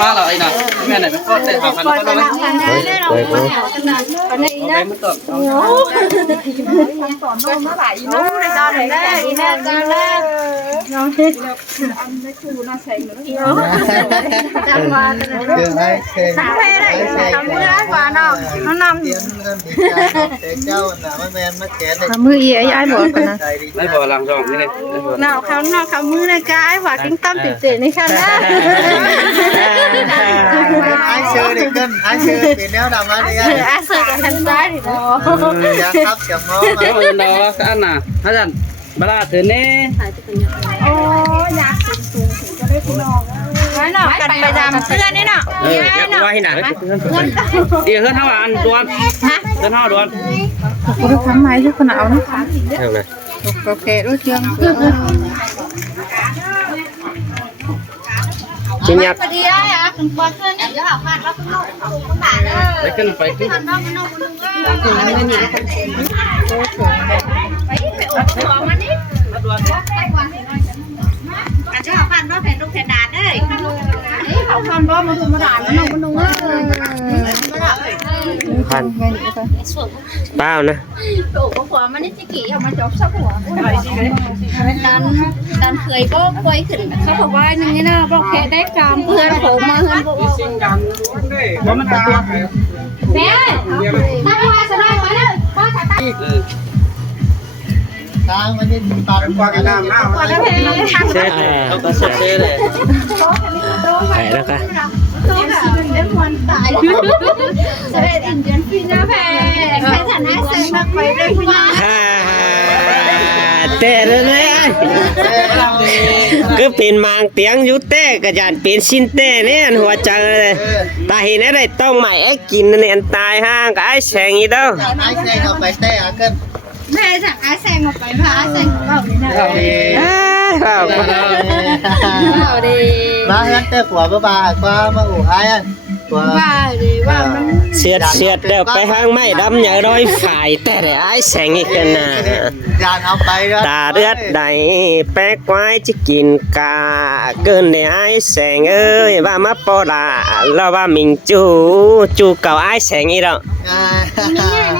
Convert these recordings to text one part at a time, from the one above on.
มาแล้วไอ้น่ะแม่ไหนมันก็ได้หาพันก็ได้ไปไปไปมันตกก็มาหลายอีน้องได้ดอนได้แม่จ้าแม่น้องอันไม่คือน่าใส่เหมือนจังหวะคือให้เซ็งให้ทำมือได้กว่าน้องน้องนำเตียนเงินดีใจเจ้าน่ะแม่มาแกนทำมือไอ้บอกกันนะไม่บอกหลังจองนี่เลยน้าเขามือเลยกายว่ากิ้งตั้มติดเจนี่ค่ะนะไอ้เชื่อเด็กกันไอ้เชื่อเป็นแนวดำมาเลยไอ้เชื่อกันทันได้ดิเนาะอยากครับจะมองมาเออเนาะอันน่ะอาจารย์บลาถือเน่โอ้อยากสูงจะได้พี่น้องไว้เนาะกันไปดำเสื้อนี่เนาะไว้หนาเดี๋ยวเพื่อนเท่าอันดวนเพื่อนเท่าดวนคุณทำไมที่คนเอานะคะเท่าไหร่โอเครู้เรื่องกินยักษ์ไปดีอ่ะคุณปอเพื่อนเดี๋ยวหาพันแล้วคุณลูกคุณหลานไปขึ้นไปขึ้นของมันนี่อาจจะหาพันว่าแผ่นลูกแผ่นดาดเลยเขาพันว่ามันธรรมดาแล้วน้องมันนุ่งพันเปล่านะโอ้หัวมันนี่จิ๋วมันจบสักหัวการเคยก็เคยขึ้นเขาบอกว่าอย่างนี้นะบอกแค่ได้กามเพื่อนผมมาเพื่อนบอกว่ามันตัวแม่ตั้งไว้สบายไว้เลยป้าถ่ายตั้งทางมันนี่ตัดกว่ากันน้ำกว่ากันเช่เขาก็เช่เลยไหนแล้วกันเอ็มวันตายเสด็จอินเดียนฟีน่าแพ้แค่ฐานะเซ็งมากไปเลยพี่น้าเต้เลยคือเป็นมางเตียงอยู่เต้กระยานเป็นชิ้นเต้เนี่ยหัวจังเลยตาเห็นอะไรต้องใหม่ไอ้กินเนี่ยตายห้างกับไอ้แสงอีเด้อไอ้แสงเอาไปเต้อาเกินแม่สั่งไอ้แซงออกไปพาไอ้แซงออกไปนะมาเฮือนเต้ผัวบ้าว่ามาอู่ไอ้ว่าเลยว่ามันเสียดเดี๋ยวไปห้างไม่ดำอย่าร้อยฝ่ายแต่ไอ้แสงอีกนะยานเอาไปตาเลือดใดแป๊กไว้จะกินกาเกินในไอ้แสงเอ้ยว่ามาปอดาเราว่ามิงจูเก่าไอ้แสงอีแล้ว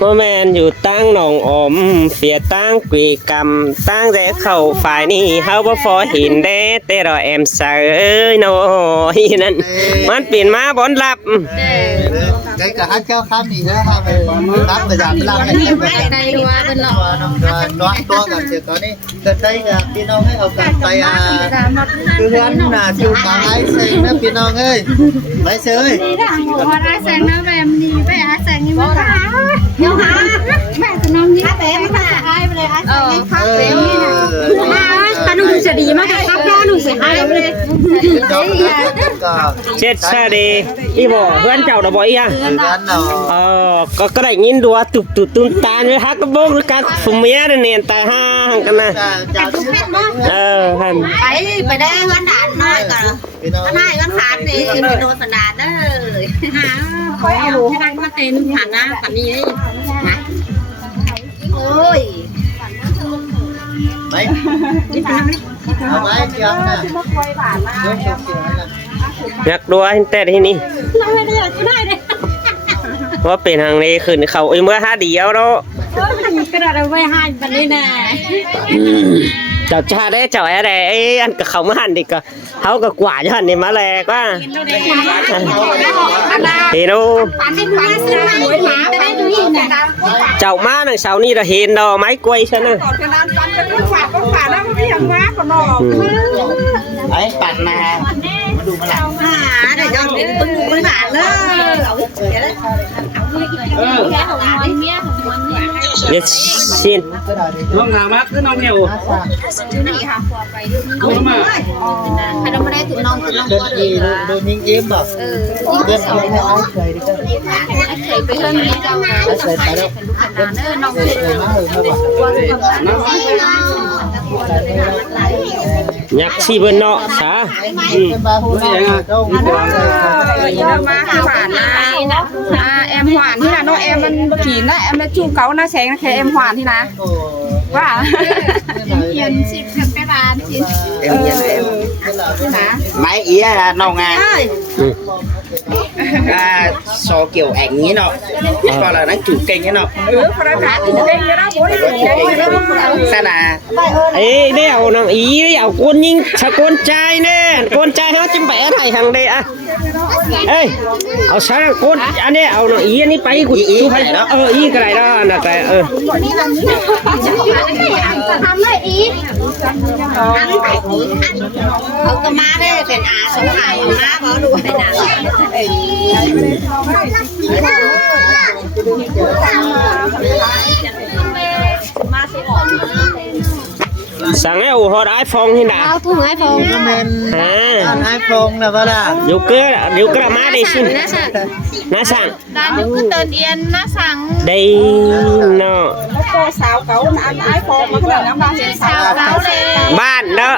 พ่อแม่อยู่ตั้งหนองอมเปียตั้งกุยกำตั้งแต่เข้าฝ่ายนี้เฮาบ่พอเห็นเด้แต่เราแอมเสยน้อยนั่นมันเปลี่ยนมาบนลับได้กับฮัทเจ้าข้ามอีกแล้วครับรับประหยัดเราให้ได้ว่าเป็นหลอกตัวกับเจ้าตอนนี้เกิดได้กับพี่น้องให้เอากลับไปคือเพื่อนน่ะจูบกับไอ้เซงนะพี่น้องเอ้ยไม่เซยนี่ทางบอกว่าไอ้แซงนะแม่ดีไปไอ้แซงนี่มาหาเดี๋ยวหาแม่จะน้องยิ้มเต็มค่ะไอ้ไปเลยไอ้แซงนี่ครับเต็มนี่นะถ้าหนูจะดีมากครับแม่หนูเสียหายเลยเช็ดซะดีอีบ่เพื่อนเจ้าดอกบ่อีอ่ะก็ได้ยินดัวตุบตุ้มตาเลยฮักกระโบกหรือการฝุ่มเมียเนี่ยแต่ห้างกันนะไปได้เงินด่านน้อยก่อนก็ได้เงินขาดนี่ไปโดนสันดานเด้อหาคอยเอาให้ได้มาเต็มฐานะปันนี้นะโอ้ยไม่เอาไว้เกี่ยวนะอยากดูแต่ที่นี่เราไม่ได้อยากได้เลยว่าเป็นทางนี้ขึ้นเขาเมื่อ5เดียวเนาะกระดาษเอาไว้ให้ปันนี้นะเจ้าชาได้เจ้าอะไรไอ้อันกับเขามาหันดิก็เขาก็กว่าจะหันนี่มาแลกว่าเห็นดูเจ้ามาหนึ่งเสานี่เราเห็นดอกไม้กล้วยใช่ไหมไอ้ปัดมาดูมาหลังเดี๋ยวย้อนเป็นตุ้งมือหนาเลยเด็ดสิ้นน้องหนามัดคือน้องเหนียวนี่ค่ะขวบไปเอามาใครเราไม่ได้ถึงน้องตัวเลยดูนิ่งเอ็มแบบเดินเอาให้ไอ้เคยดิเคยไปเรื่องนี้เจ้าเคยไปแล้วน้องเคยมายักษ์ชีเบนเนาะสามาหูนี่เจ้ามาหวานนะแอมหวานที่นะน้องแอมมันขี่นะแอมมันจูเก๋าหน้าแสงนะแค่แอมหวานที่นะว่าเย็นสิบไปบ้า máy ý nông so kiểu ảnh ấy nọ hoặc là nó chủ kênh ấy nọ sao là เอ้ยได้เอาน้องอีได้เอาคนยิงชะคนใจแน่คนใจเขาจิ้มไปอะไรทางใดอ่ะเอ้ยเอาซะคนอันนี้เอาน้องอีอันนี้ไปกูดูให้อีก็ได้แล้วนะแต่ทำเลยอีเขาก็มาได้เป็นอาสมภารมาเพราะดูเป็นอาสั่งให้อู่ฮอดไอโฟนที่ไหน เอาถุงไอโฟน เมนไอโฟนนะเวลา อยู่กระมาได้ชิมน้าสั่ง ด้านคือเตือนเอียนนะสั่ง ได้เนาะ สาวเขาอันไอโฟนมาขนาดน้ำบางสาวเขาเลย บ้านเนาะ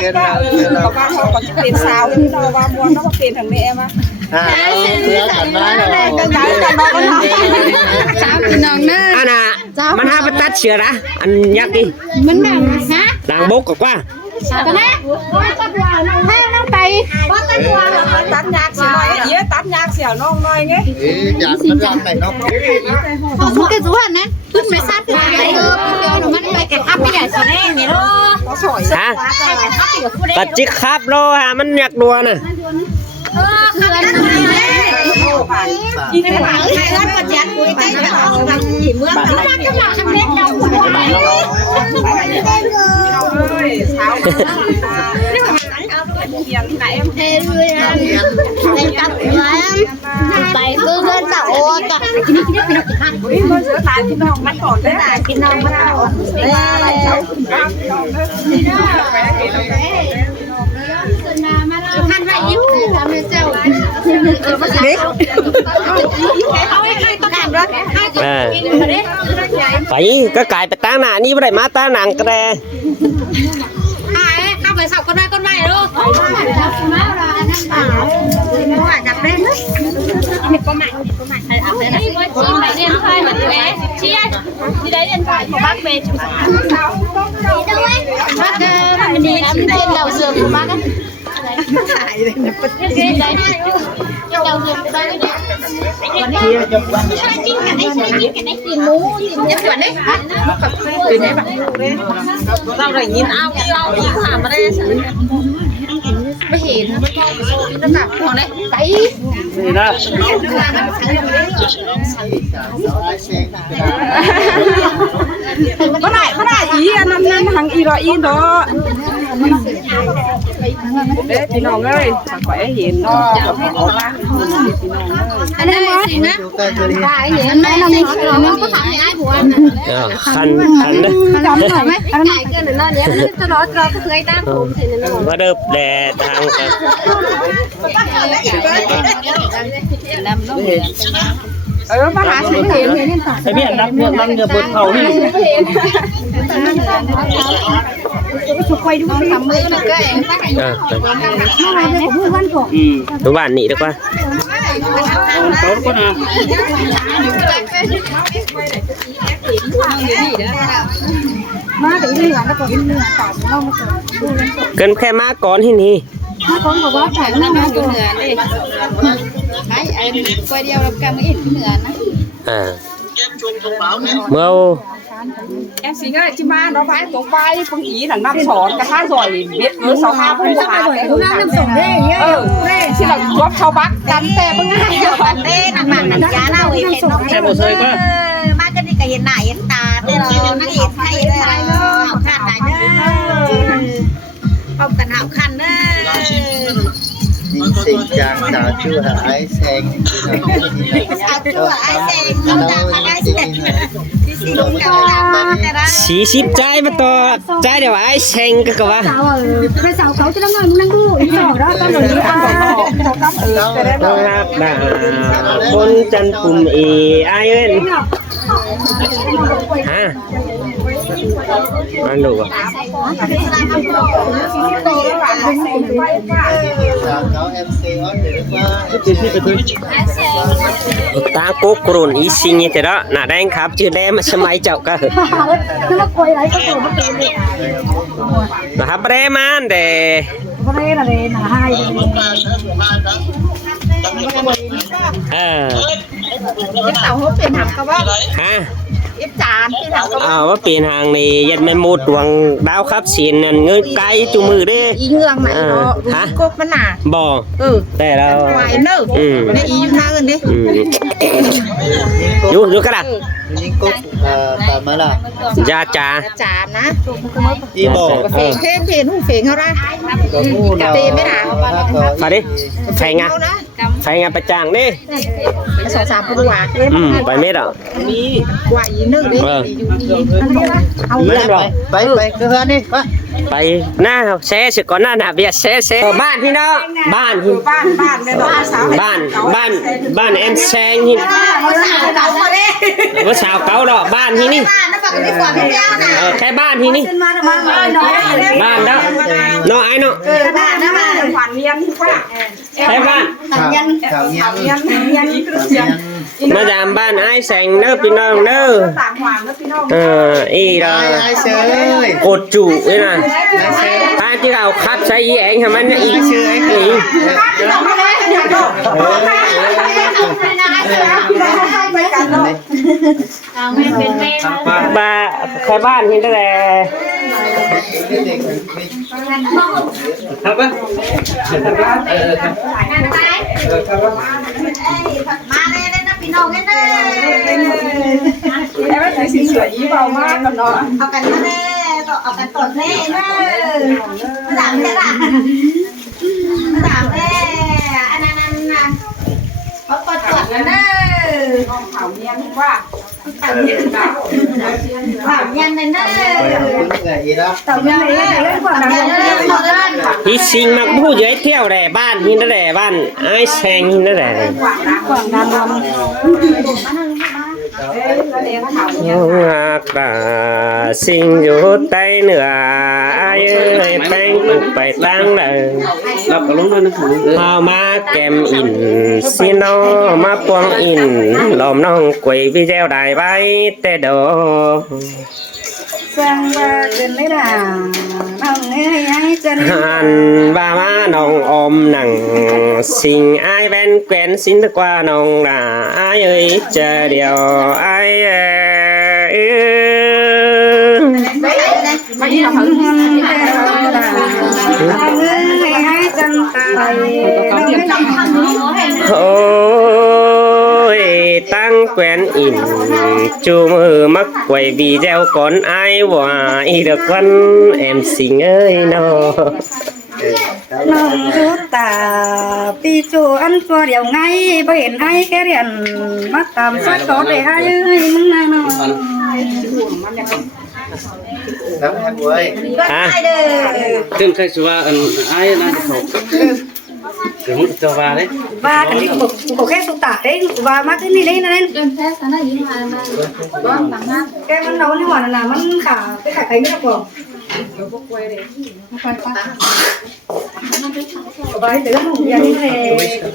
เกินแล้วเกินแล้ว บ้านเขาก็จะเป็นสาวที่เราว่าม้วนแล้วก็เป็นทางแม่มา เพื่อกันมาแล้ว สาวพี่น้องเนอ อันน่ะมันห้าประตัดเชือนะอันยักษ์ดิ มันแบบฮะ หลังบกกว่า กันนะให้น้องไปบ้านตันวัว ตัดยากเสียหน่อยเยอะตัดยากเสียน้องหน่อยไง อยากมันรักไหนเนาะ ขอพูดกันสุวรรณนะตุ้นไม่ทราบถึงอะไรเดี๋ยวมันไปเก็บอัพไม่ใหญ่สุดแน่เนี่ยเนาะ ฮะปัจจิครับโลฮะมันอยากดัวน่ะ คืออะไรอีกหลังใครรับประจันคุยกันเอาทางที่เมืองกันแล้วจะมาทำเล็กเราหัวเขียนไหน เฮ้ยในตับแหวนไปก็เงินแต่โอ้ก็กินนี่กินนี่กินนี่ มันเสือตายพี่น้องมันก่อนได้ กินน้ำมะนาวท่านให้ยิ้มทำให้เจ้าเอาให้ใครต้องการรักให้ตัวกินมาดิ ไปก็กลายไปตั้งหน้านี่ไม่ได้มาตั้งหนังกระแด เข้าไปสับคนได้คนใหม่ลูกมาเราอันนั้นป่าเพราะว่าจับได้นะมีคนใหม่ใครเอาเลยนะคนใหม่เรียนไทยเหมือนแม่เชียร์ที่ได้เรียนไทยของบ้านเบย์จุ๊บด้วยบ้านมันดีนะเป็นดาวเสือของบ้านกันถ่ายเลยนะประเทศไหนดาวเสือได้ไหมวันนี้ใช่จริงกันได้ใช่จริงกันได้กินหมูกินส่วนได้กินได้ปะเราได้ยินเอาเราอีกถามมาได้ไม่เห็นไม่ก็จะกลับของได้ไป นี่นะ ก็ได้อีอันนั้นทางอีรออีเนาะเด้พี่น้องเอ้ยถ้าขอให้เห็นเนาะจะขอว่าพี่น้องเอ้ย อันนี้นะได้เห็นไหมเราไม่เราก็ถามให้ผัวนะ คันเด้อ จำหน่อยไหมอันไหนเกินหรือน้อยเนี้ยจะรอเราก็เคยตั้งผมเห็นนั่น มาเดิบแดดทางกัน มาหาสิเห็น ไอ้เบี้ยรับเรื่องมันจะบดเขานี่ คอยดูทำมือนะก็เองตั้งใจอะไรเนี่ยผมพูดวันก่อน ดูบ้านนี่ดีกว่า โต๊ะก็นะ มาถึงที่หลังแล้วก็เนื้อต่อเรามาก่อน เกินแค่มาก่อนที่นี่ มาก่อนบอกว่าถ่ายแล้วมาอยู่เหนือเลยไอ้กวยเดียวเราแกไม่เห็นที่เหนือนะ เมื่อ แอสิงห์ที่มาเราไปตรงไปพงอีหนังน้ำสอนกระทะซอยเบ็ดมือ2 5ผู้หาแต่เออน้ำส่งได้ที่เราครบชาวบ้านกันแต่เพิ่งให้ กันเต้นหมันหนังยาเน่าเห็นน้อง แค่บ่เคยก็ มากันนี่ก็เห็นหน้าเห็นตาเต้นเราไม่เห็นให้ได้เนาะขาดได้เนาะเอากันหาคันเนาะ มีสิ่งอย่างสาวชื่อไอ้แซง สาวตัวไอ้แสงน้ำตาไอ้แสงที่สิลงกันแต่ละ 40ใจมาต่อใจเดี๋ยวไอ้เชงก็ว่า สาวไปสาวเขาจะนั่งนั่งดูอีกสองแล้วตอนนี้อ่ะ ต้องรับดาคนจันปุ่มเอไอเอ็นฮะมันดูอ่ะ สาวเขาเอ็มซีออนหรือว่า ตาโกกรุนอีซิงนี่แต่ละหน้าแดงครับชื่อแดงมาสมัยเจ้าก็ คือว่าคอยอะไรก็ตัวมันเป็น นะครับเรมันเด ก็ได้ละเลยนะให้เออ เต่าหัวเป็นหักก็ว่า ฮะ อิบจานที่หักก็ เอาว่าเปลี่ยนทางนี่ยันไม่หมดดวงดาวครับสินนั่นเงินไกลจุมือเด้ อีเงืองไหนเนาะรู้กบมันน่ะ บ่ แต่เรา ไหวเนอะในอีอยู่หน้ากันดิ อยู่กระดาษ ยิงกุ๊กตามมาล่ะ ยาจ่า จานนะ อีบอก เฟงเพนหูเฟงเขาได้ ก็มูเรา มาดิไฟงา เขานะ ไฟงาประจางดิ 2-3ปีกว่า ไปเม็ดอ่ะ มีกว่าอีนึงดิอยู่ดีเอา เรื่องหรอ ไปคือเฮือนนี่ไป ไปหน้าแซ่สิก่อนหน้าหนาเบียแซ่บ้านพี่น้องบ้านพี่ บ้านเลยเนาะสาว บ้านแอมแซงนี่ เขาสาวเก่าเขาเด้ ว่าสาวเก่าดอกบ้านที่นี่ บ้านนะปกติกว่าพี่ย่าน่ะ แค่บ้านที่นี่บ้านแล้วน้องไอ้เนาะ บ้านนะบ้านขวัญเรียนว่า แค่บ้าน ข่าวเงียบ เรียนนี่คือเรียน มาดามบ้านไอ้แสงเด้อพี่น้องเด้อ ต่างหวานแล้วพี่น้อง อีดอ ไอ้เชย กดจุนี่นะถ้าที่เราคัดใช้อีเองทำมันอีกชื่อไอ้หนี บ้าใครบ้านที่นั่นแหละครับป่ะ มาเลยนะพี่น้องกันเลย แล้วมันสีสวยยี่เบามากกันเนาะ เอากันมาเลยต่อเอากันต่อแน่นะหลังจะหลังหลังแน่อันนั้นนะเขากดตรวจแล้วนะ ขาวเนียนว่า ถามยังเลยนะ อีแล้ว ถามยังเลยเรื่องความดันเรื่องความดัน ที่สิงมักพูดเยอะเที่ยวแหล่บ้านที่นั่นแหละบ้านไอ้แสงที่นั่นแหละกาสิงอยู่ใต้เหนือไอ้เอ้ยแป้งไปตั้งเลยรับรู้ด้วยนะเอามาแกมอินสิน้อมาปวงอินลอมน้องกวยวิเจ้าได้ไว้แต่ดอ สั่งว่าเกินไม่ได้น้องเอ้ยไอ้จัน หันว่ามาน้องอมหนังสิงไอ้แว่นแกวนสินตะกว่าน้องด่าไอ้เอ้ยเจอเดียวไอ้ไม่ใช่เขา ไอ้จันตาย โอ้ยตั้งแกวนอินจูมือมักไว้วีเจ้าก่อนไอ้ว่าอีเด็กวันแอมสิงเอ้ยน้อ น้องดูตาปีจูอันตัวเดียวไงบ่เห็นไอ้แกเรียนมาตามสักต่อได้ไอ้เอ้ยมึงน่ะน้อง แล้วแม่บวย ฮะ ซึ่งเคยสุว่าอันไอ้นั่นเขาถึงจะว่าเลย ว่ากันนี่บ่แค่สุตาเด้ว่ามาที่นี่เลยนั่นแกมันเอานี่หว่าน่ะมันขาไปขายใครไม่ได้บ่ไปเดี๋ยวมึงอย่านี่แหละ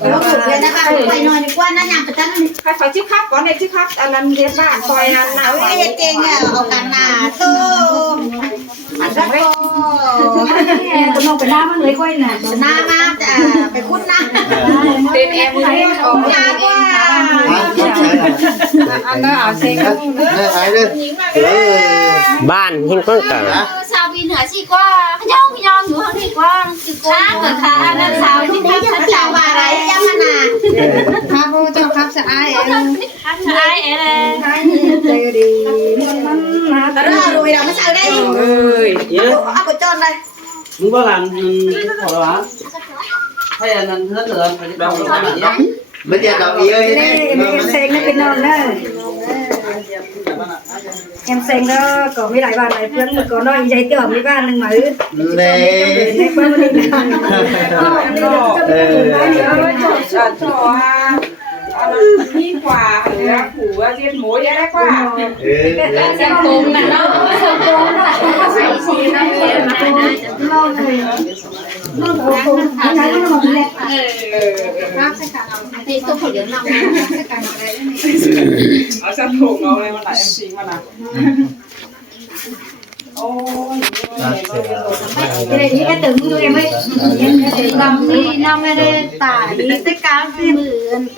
แล้วสุดเลยนะคะไปหน่อยดีกว่านะยังประจันนี่ ใครเขาชิคับก่อนเนี่ยชิคับอันนั้นเรียนบ้านซอยนั้นนะ เอาไอ้เก่งอ่ะเอากันหน้าตู้อันนั้นก็คนน้องไปหน้ามันเลยก้อยน่ะหน้ามาจะไปคุ้นนะ เป็นแอมเลยออกยาว่า อันนั้นเอาเซ็ง ไอ้เลย บ้านหิ้งก้องกัน สาววินเหนือสิกว่าย่องย่องอยู่ข้างนี้กว่าสิกว่าเกิดค่ะอันนั้นสาวที่ครับสาวอะไรยังมันน่ะครับเจ้าครับสะอายสะอายเองใจดีมันมาแต่เราดูเราไม่สาวได้ เอ้ย เยอะ เอาไปจนเลย มึงว่าหลังขอละให้อันนั้นเท่าเดิมไปที่บ้านเนี่ย ไม่ได้ดอกอีเอ้ย นี่เซ็งนี่เป็นน้องเด้อแอมเซ็งเด้อก็มีหลายบ้านหลายเพื่อนก็น้อยใจเติมมีบ้านนึงมาเล่ ในเพื่อนนี่นะ นี่กว่าเหลือผัวเรียนหมูเยอะได้กว่า เซ็งตรงน่ะเนาะเซ็งตรงน่ะใส่สีน้ำเค็มมานะน้องเลยน้องตรงอันนั้นน้องแหละครับใช่ค่ะนี่ตัวผู้เลี้ยงน้องใช่กันอะไรนี่ เอาสักถุงเอาเลยมาไหนเอ็มซีมานะโอ้ đây đi cái từng người em ấy làm đi năm nay tải đi tất cả phim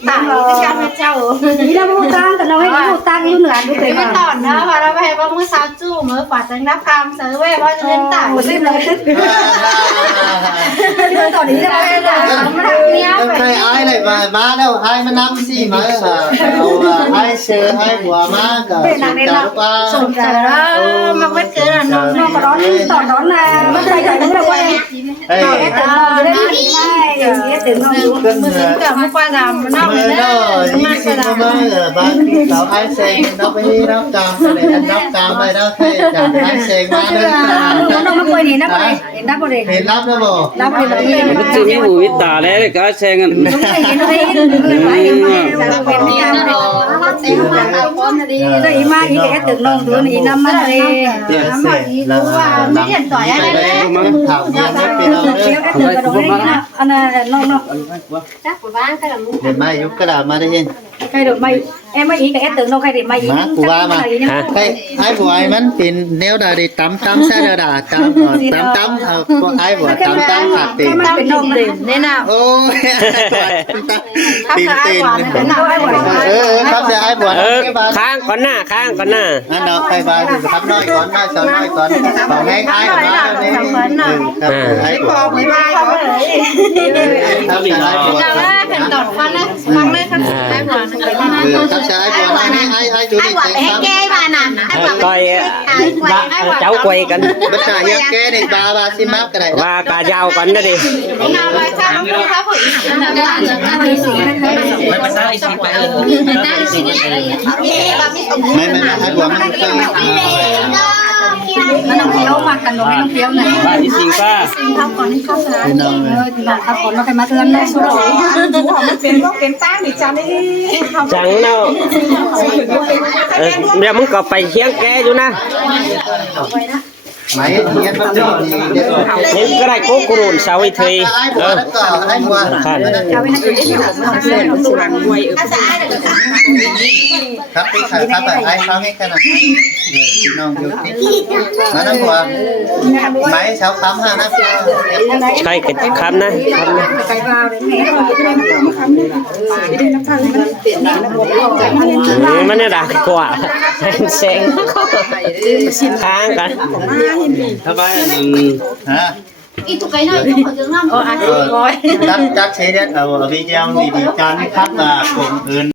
tải tất cả các cháu đi đâu mua tăng còn đâu hay mua tăng luôn nữa đúng cái tòn đó và nó về bao mua sao chu mới quả trứng đắp cam sớ về bao nhiêu tải một đêm rồi tòn đi đâu hay là Thầy ai lại mà má đâu ai mà năm gì mà ai sờ ai bùa má cả sồn trời đó mà bất cứ là nó có đón tòn đón là mất tay rồi đúng là quay cả qua làm nó mưa nó đi xin nó mới bán cậu ai sen nó phải nó cam này anh nó cam này đó thầy chẳng ai sen má nữa nó quay thì nó quay nó có để thì lắp nó bộ nó quay là gì Bất cứ những vụ tà đấy có xe ngân. đúng rồi nó đi nó đi mà ý cái từng nông tuổi này năm mà đi năm mà đi qua mấy điện thoại ở đây đấy thảo nhiên hết pin đâu nữa anh là nông chắc của ba cái là để mai giúp cái làm mà đi cái được mày em mới ý cái từng nông cái để mày má của ba mà cái ai của ai mình pin nếu đã đi tắm xe đã tắm có ai của tắm phạt tiềnเป็นนมเลยเนี่ยนะ ô tiền khắp giờ ai buồn cái bà ข้างก่อนหน้าข้างก่อนหน้า anh đọc thầy bà thì khắp nói con nói sao nói con bảo nghe ai ở đó đi ai của không mấy ba không ấy khắp giờ ai buồn เราว่าเป็นตอดฟันแล้วฟังเลยครับได้หวาน khắp giờ ai buồn ai chủ đi tiền khắp แก้บ้านน่ะ coi cháu quay cảnh bất cả những cái này bà xin map cái này và cả dao cảnh đó đi เราไปข้าวผู้ข้าวผู้อีกนะได้ ภาษาอีสานไปเลย mấy ai buồnมัน มันต้องเคี้ยวมากันหนูไม่ต้องเคี้ยวไหน บ้านที่สิงป้า ข้าวก่อนนี่ข้าวสาร thì nào บอกข้าวก่อนมาใครมาเตือนได้สุดหรอ ดูหอมมันเป็นว่าเป็นตั้งนี่จ้านี่ chẳng đâu giờ muốn có phải hiến ké chú na mấy nhân vật gì những cái này cố cồn sao ấy thì ai buồn ai buồn khắp cái khắp ở ai khắp cái này non vô mà nó buồn mấy sáu khám ha nó cái khám na khám na ไปvào đến ngheมันเนี่ยด่าขวาเซ็งค้างกัน ถ้าบ้าน hả ít tụi cái này không có tiếng lắm chắc chắc sẽ đến ở video này thì cho nó khắp là cùng